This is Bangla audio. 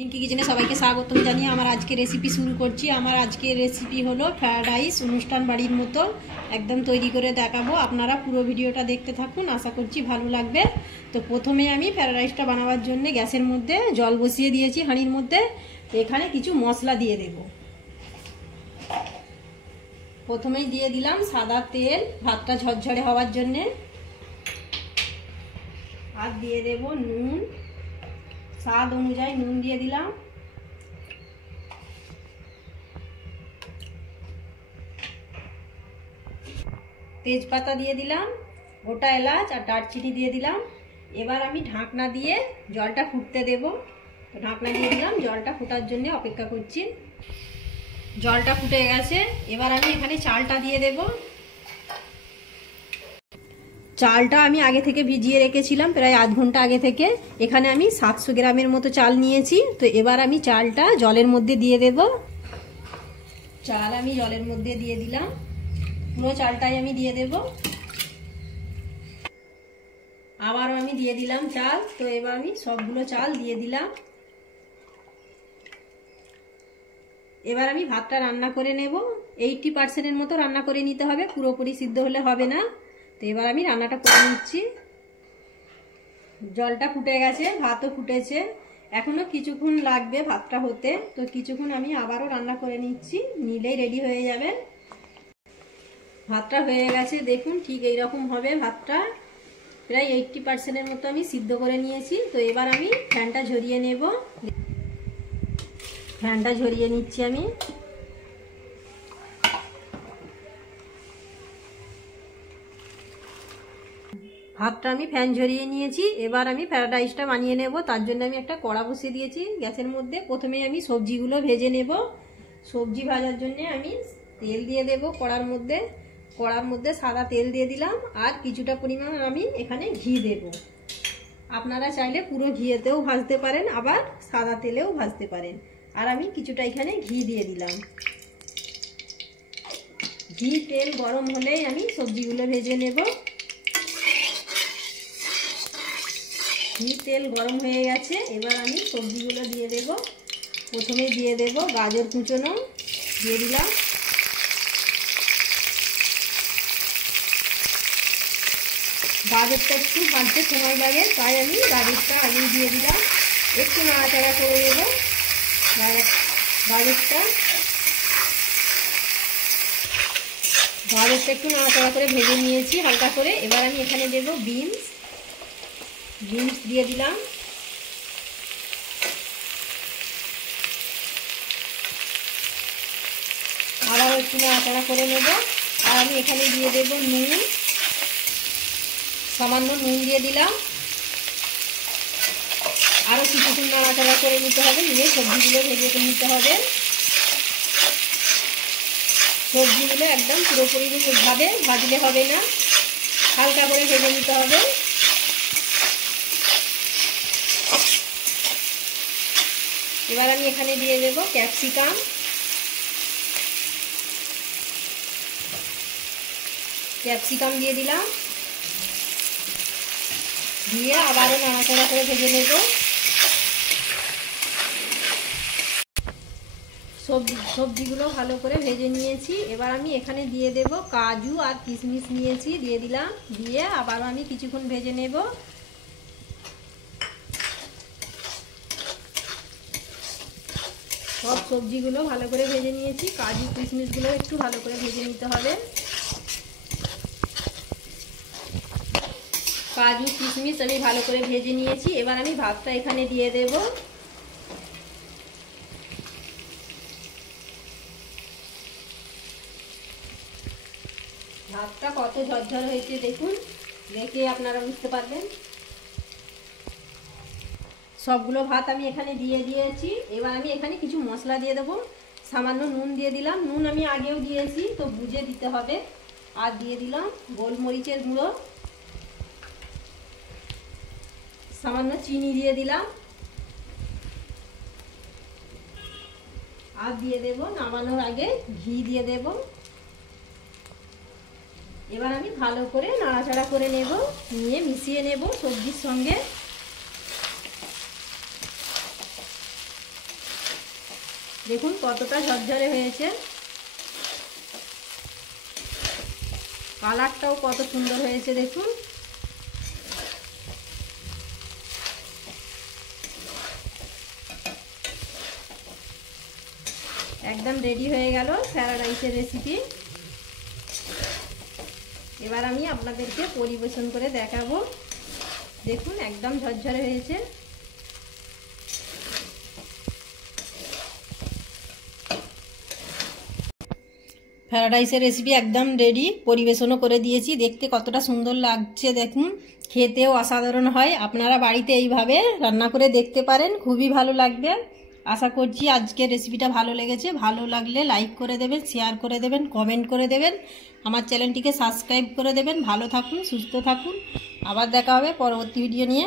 পিঙ্কি কিচেনে সবাইকে স্বাগতম জানিয়ে আমার আজকে রেসিপি শুরু করছি। আমার আজকের রেসিপি হলো ফ্রায়েড রাইস, অনুষ্ঠান বাড়ির মতো একদম তৈরি করে দেখাবো। আপনারা পুরো ভিডিওটা দেখতে থাকুন, আশা করছি ভালো লাগবে। তো প্রথমে আমি ফ্রায়েড রাইসটা বানাবার জন্য গ্যাসের মধ্যে জল বসিয়ে দিয়েছি হাঁড়ির মধ্যে। এখানে কিছু মশলা দিয়ে দেব। প্রথমেই দিয়ে দিলাম সাদা তেল ভাতটা ঝরঝরে হওয়ার জন্যে, আর দিয়ে দেব নুন, স্বাদ অনুযায়ী নুন দিয়ে দিলাম। তেজপাতা দিয়ে দিলাম, গোটা এলাচ আর দারচিনি দিয়ে দিলাম। এবার আমি ঢাকনা দিয়ে জলটা ফুটতে দেব। তো ঢাকনা দিয়ে দিলাম, জলটা ফোটার জন্য অপেক্ষা করছি। জলটা ফুটে গেছে, এবার আমি এখানে চালটা দিয়ে দেব। চালটা আমি আগে থেকে ভিজিয়ে রেখেছিলাম, প্রায় আধ ঘন্টা আগে থেকে। এখানে আমি 700 গ্রামের মতো চাল নিয়েছি। তো এবার আমি চালটা জলের মধ্যে দিয়ে দেব। চাল আমি জলের মধ্যে দিয়ে দিলাম, পুরো চালটাই আমি দিয়ে দেব। আবারও আমি দিয়ে দিলাম চাল। তো এবার আমি সবগুলো চাল দিয়ে দিলাম। এবার আমি ভাতটা রান্না করে নেব। 80% মতো রান্না করে নিতে হবে, পুরোপুরি সিদ্ধ হলে হবে না। তো এবার আমি রান্নাটা করে নিচ্ছি। জলটা ফুটে গেছে, ভাতও ফুটেছে, এখনো কিছুক্ষণ লাগবে ভাতটা হতে। তো কিছুক্ষণ আমি আবারও রান্না করে নিচ্ছি, নিলেই রেডি হয়ে যাবে। ভাতটা হয়ে গেছে, দেখুন ঠিক এইরকম হবে ভাতটা। প্রায় 80% মতো আমি সিদ্ধ করে নিয়েছি। তো এবার আমি ফ্যানটা ঝরিয়ে নেব। ফ্যানটা ঝরিয়ে নিচ্ছি আমি। ভাতটা আমি ফ্যান ঝরিয়ে নিয়েছি। এবার আমি ফ্রায়েড রাইসটা বানিয়ে নেব। তার জন্য আমি একটা কড়া বসিয়ে দিয়েছি গ্যাসের মধ্যে। প্রথমে আমি সবজিগুলো ভেজে নেব। সবজি ভাজার জন্য আমি তেল দিয়ে দেব কড়ার মধ্যে। কড়ার মধ্যে সাদা তেল দিয়ে দিলাম, আর কিছুটা পরিমাণ আমি এখানে ঘি দেব। আপনারা চাইলে পুরো ঘিয়েতেও ভাজতে পারেন, আবার সাদা তেলেও ভাজতে পারেন। আর আমি কিছুটা এখানে ঘি দিয়ে দিলাম। ঘি তেল গরম হলেই আমি সবজিগুলো ভেজে নেব। ঘি তেল গরম হয়ে গেছে, এবার আমি সবজিগুলো দিয়ে দেব। প্রথমে দিয়ে দেব গাজর কুচোনো, দিয়ে দিলাম। গাজরটা একটু ভাজতে সময় লাগে, তাই আমি গাজরটা আগেই দিয়ে দিলাম। একটু নাড়াচাড়া করে নেব গাজরটা একটু নাড়াচাড়া করে ভেজে নিয়েছি হালকা করে। এবার আমি এখানে দেব বিনস দিয়ে দিলাম। আবার একটু নাড়াচাড়া করে নেব। আর আমি এখানে দিয়ে দেব নুন, সামান্য নুন দিয়ে দিলাম। আরও কিছুক্ষণ নাড়াচাড়া করে নিতে হবে, নিয়ে সবজিগুলো ভেজে নিতে হবে। সবজিগুলো একদম পুরোপুরিভাবে ভাজলে হবে না, হালকা করে ভেজে নিতে হবে। এবার আমি এখানে দিয়ে দেব ক্যাপসিকাম। দিয়ে দিলাম, দিয়ে আবারও নাড়াচাড়া করে ভেজে নেব। সবজিগুলো ভালো করে ভেজে নিয়েছি। এবার আমি এখানে দিয়ে দেব কাজু আর কিশমিশ নিয়েছি, দিয়ে দিলাম। দিয়ে আবারও আমি কিছুক্ষণ ভেজে নেব। সব সবজিগুলো ভালো করে ভেজে নিয়েছি, কাজু কিশমিশগুলো একটু ভালো করে ভেজে নিতে হবে। কাজু কিশমিশ আমি ভালো করে ভেজে নিয়েছি। এবার আমি ভাতটা এখানে দিয়ে দেব। ভাতটা কত ঝরঝর হয়েছে দেখুন, দেখে আপনারা বুঝতে পারবেন। সবগুলো ভাত আমি এখানে দিয়ে দিয়েছি। এবার আমি এখানে কিছু মশলা দিয়ে দেবো। সামান্য নুন দিয়ে দিলাম, নুন আমি আগেও দিয়েছি, তো বুঝে দিতে হবে। আর দিয়ে দিলাম গোলমরিচের গুঁড়ো, সামান্য চিনি দিয়ে দিলাম। আর দিয়ে দেব নামানোর আগে ঘি দিয়ে দেব। এবার আমি ভালো করে নাড়াচাড়া করে নেব, নিয়ে মিশিয়ে নেব সবজির সঙ্গে। দেখুন কতটা ঝরঝরে হয়েছে, কালারটাও কত সুন্দর হয়েছে দেখুন। একদম রেডি হয়ে গেল ফ্রাইড রাইসের রেসিপি। এবার আমি আপনাদেরকে পরিবেশন করে দেখাবো। দেখুন একদম ঝরঝরে হয়েছে। ফ্রাইড রাইসের রেসিপি একদম রেডি, পরিবেশনও করে দিয়েছি। দেখতে কতটা সুন্দর লাগছে দেখুন, খেতেও অসাধারণ হয়। আপনারা বাড়িতে এইভাবে রান্না করে দেখতে পারেন, খুবই ভালো লাগবে। আশা করছি আজকের রেসিপিটা ভালো লেগেছে। ভালো লাগলে লাইক করে দেবেন, শেয়ার করে দেবেন, কমেন্ট করে দেবেন, আমার চ্যানেলটিকে সাবস্ক্রাইব করে দেবেন। ভালো থাকুন, সুস্থ থাকুন, আবার দেখা হবে পরবর্তী ভিডিও নিয়ে।